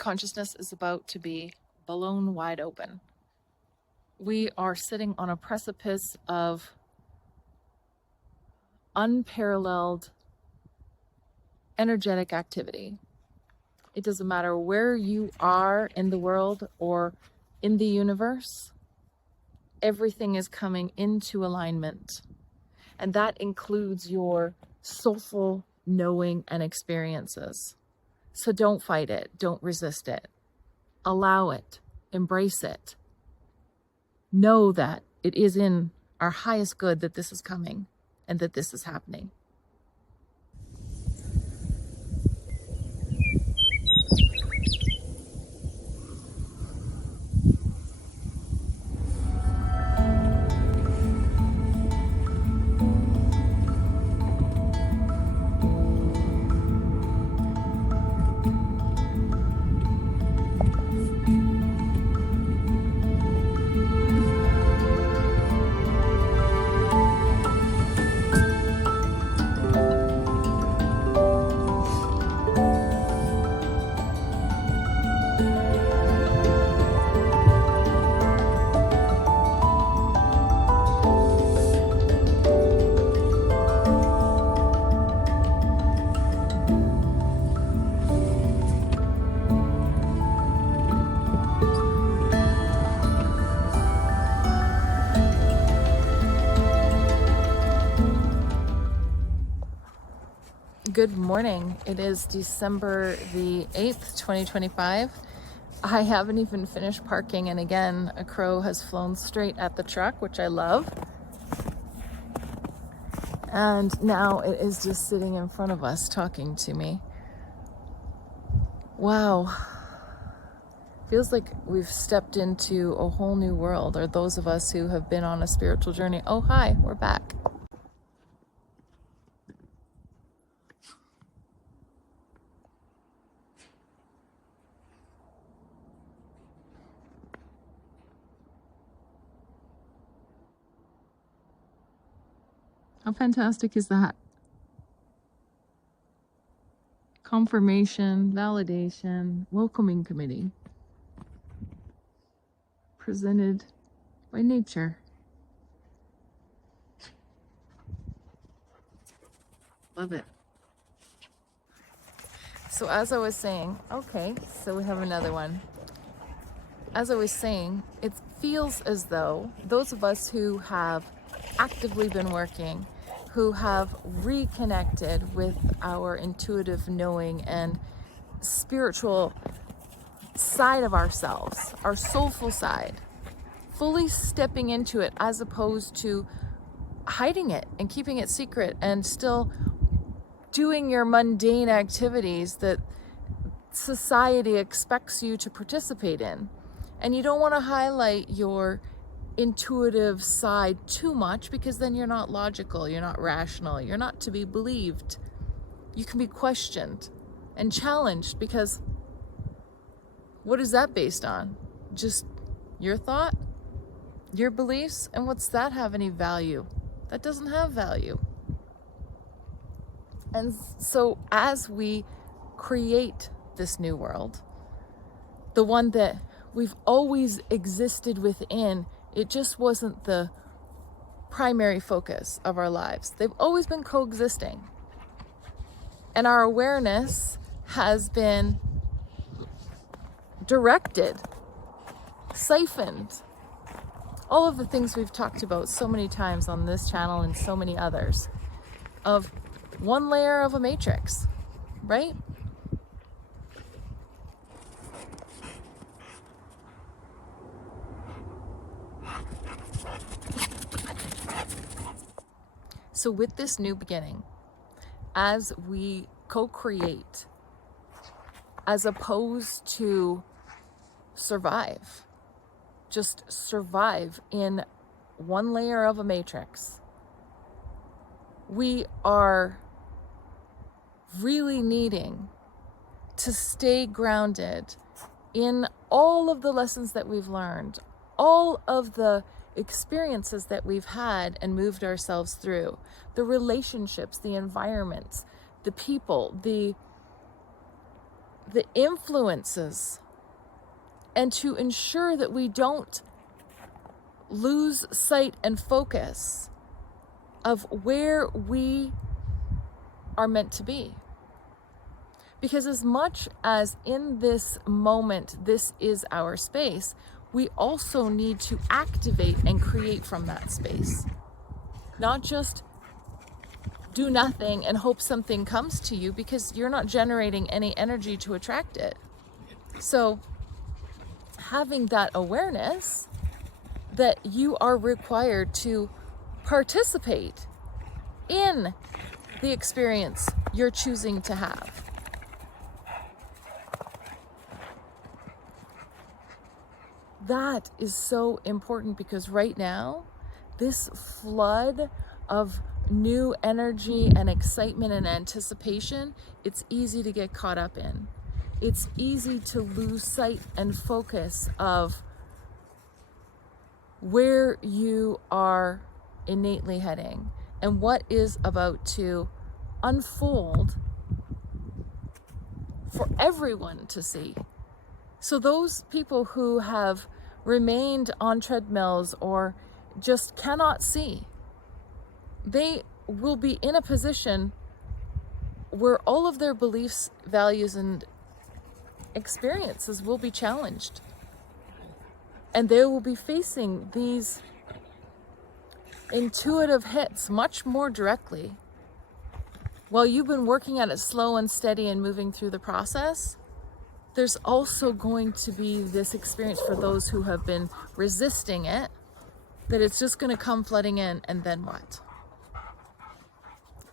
Consciousness is about to be blown wide open. We are sitting on a precipice of unparalleled energetic activity. It doesn't matter where you are in the world or in the universe, everything is coming into alignment. And that includes your soulful knowing and experiences. So don't fight it. Don't resist it. Allow it. Embrace it. Know that it is in our highest good that this is coming and that this is happening. Good morning. It is December the 8th, 2025. I haven't even finished parking, and again, a crow has flown straight at the truck, which I love. And now it is just sitting in front of us talking to me. Wow. Feels like we've stepped into a whole new world, or those of us who have been on a spiritual journey. Oh, hi, we're back. How fantastic is that? Confirmation, validation, welcoming committee. Presented by nature. Love it. So as I was saying, okay, so we have another one. As I was saying, it feels as though those of us who have actively been working, who have reconnected with our intuitive knowing and spiritual side of ourselves, our soulful side, fully stepping into it as opposed to hiding it and keeping it secret and still doing your mundane activities that society expects you to participate in. And you don't want to highlight your intuitive side too much, because then you're not logical, you're not rational, you're not to be believed. You can be questioned and challenged, because what is that based on? Just your thought, your beliefs, and what's that have any value? That doesn't have value. And so as we create this new world, the one that we've always existed within, it just wasn't the primary focus of our lives. They've always been coexisting. And our awareness has been directed, siphoned. All of the things we've talked about so many times on this channel and so many others, of one layer of a matrix, right? So with this new beginning, as we co-create, as opposed to survive, just survive in one layer of a matrix, we are really needing to stay grounded in all of the lessons that we've learned, all of the experiences that we've had and moved ourselves through, the relationships, the environments, the people, the the influences and to ensure that we don't lose sight and focus of where we are meant to be. Because as much as in this moment, this is our space, we also need to activate and create from that space. Not just do nothing and hope something comes to you, because you're not generating any energy to attract it. So having that awareness that you are required to participate in the experience you're choosing to have. That is so important, because right now, this flood of new energy and excitement and anticipation, it's easy to get caught up in. It's easy to lose sight and focus of where you are innately heading and what is about to unfold for everyone to see. So those people who have remained on treadmills or just cannot see, they will be in a position where all of their beliefs, values, and experiences will be challenged. And they will be facing these intuitive hits much more directly. While you've been working at it slow and steady and moving through the process, there's also going to be this experience for those who have been resisting it, that it's just going to come flooding in, and then what?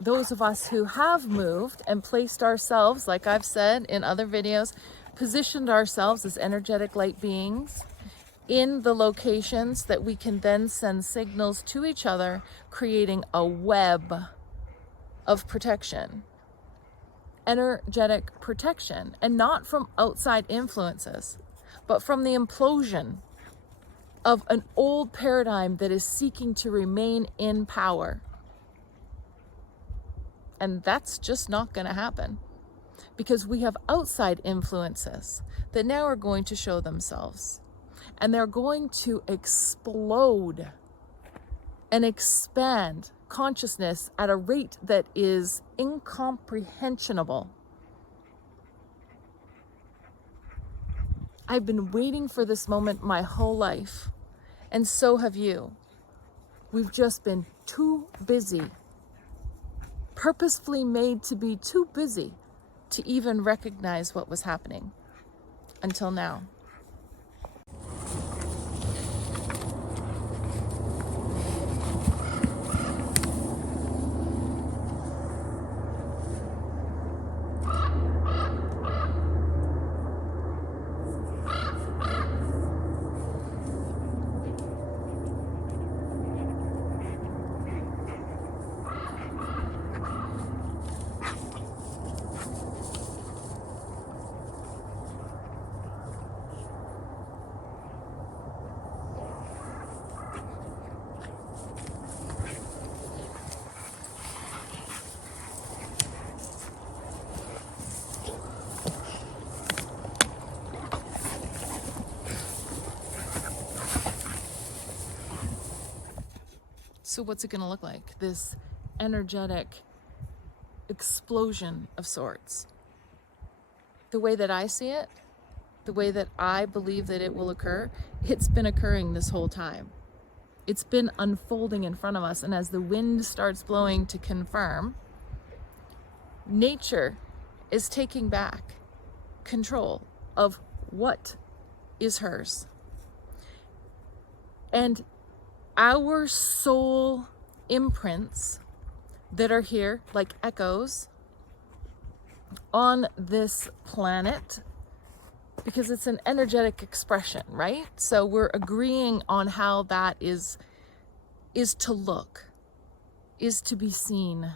Those of us who have moved and placed ourselves, like I've said in other videos, positioned ourselves as energetic light beings in the locations that we can then send signals to each other, creating a web of protection. Energetic protection, and not from outside influences, but from the implosion of an old paradigm that is seeking to remain in power. And that's just not going to happen, because we have outside influences that now are going to show themselves, and they're going to explode and expand consciousness at a rate that is incomprehensible. I've been waiting for this moment my whole life, and so have you. We've just been too busy, purposefully made to be too busy to even recognize what was happening until now. So what's it going to look like? This energetic explosion of sorts. The way that I see it, the way that I believe that it will occur, it's been occurring this whole time. It's been unfolding in front of us, and as the wind starts blowing to confirm, nature is taking back control of what is hers. And our soul imprints that are here, like echoes, on this planet, because it's an energetic expression, right? So we're agreeing on how that is to look, is to be seen.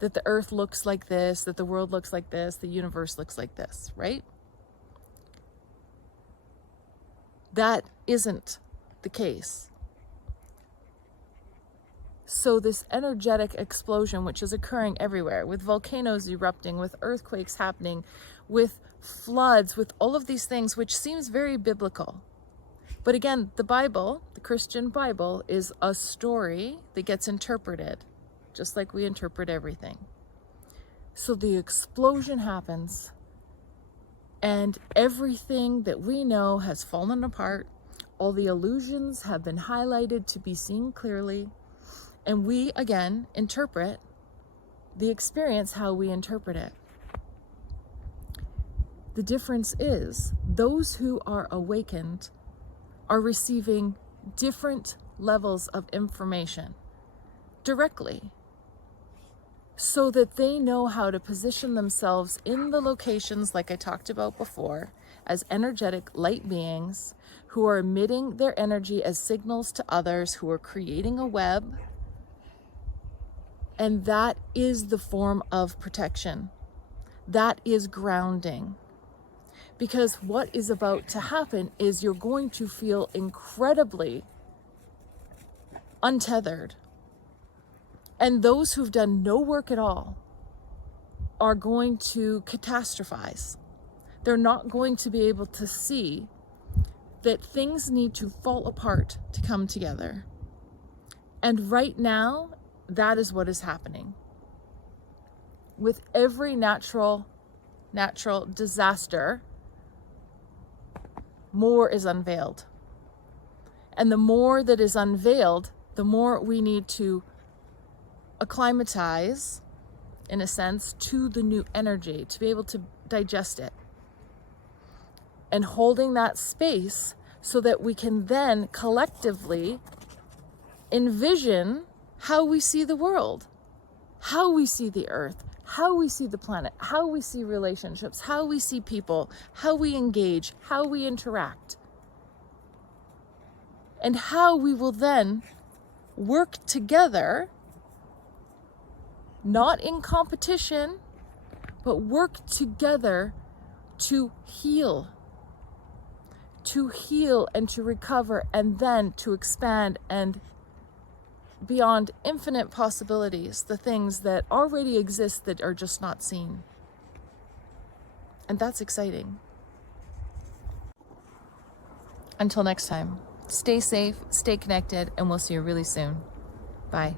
That the earth looks like this, that the world looks like this, the universe looks like this, right? That isn't the case. So this energetic explosion, which is occurring everywhere, with volcanoes erupting, with earthquakes happening, with floods, with all of these things, which seems very biblical. But again, the Bible, the Christian Bible, is a story that gets interpreted, just like we interpret everything. So the explosion happens, and everything that we know has fallen apart. All the illusions have been highlighted to be seen clearly. And we, again, interpret the experience how we interpret it. The difference is those who are awakened are receiving different levels of information directly, so that they know how to position themselves in the locations, like I talked about before, as energetic light beings who are emitting their energy as signals to others, who are creating a web. And that is the form of protection. That is grounding. Because what is about to happen is you're going to feel incredibly untethered. And those who've done no work at all are going to catastrophize. They're not going to be able to see that things need to fall apart to come together. And right now, that is what is happening. With every natural disaster, more is unveiled. And the more that is unveiled, the more we need to acclimatize, in a sense, to the new energy, to be able to digest it. And holding that space so that we can then collectively envision how we see the world, how we see the earth, how we see the planet, how we see relationships, how we see people, how we engage, how we interact, and how we will then work together, not in competition, but work together to heal and to recover, and then to expand and beyond infinite possibilities, the things that already exist that are just not seen. And that's exciting. Until next time, stay safe, stay connected, and we'll see you really soon. Bye.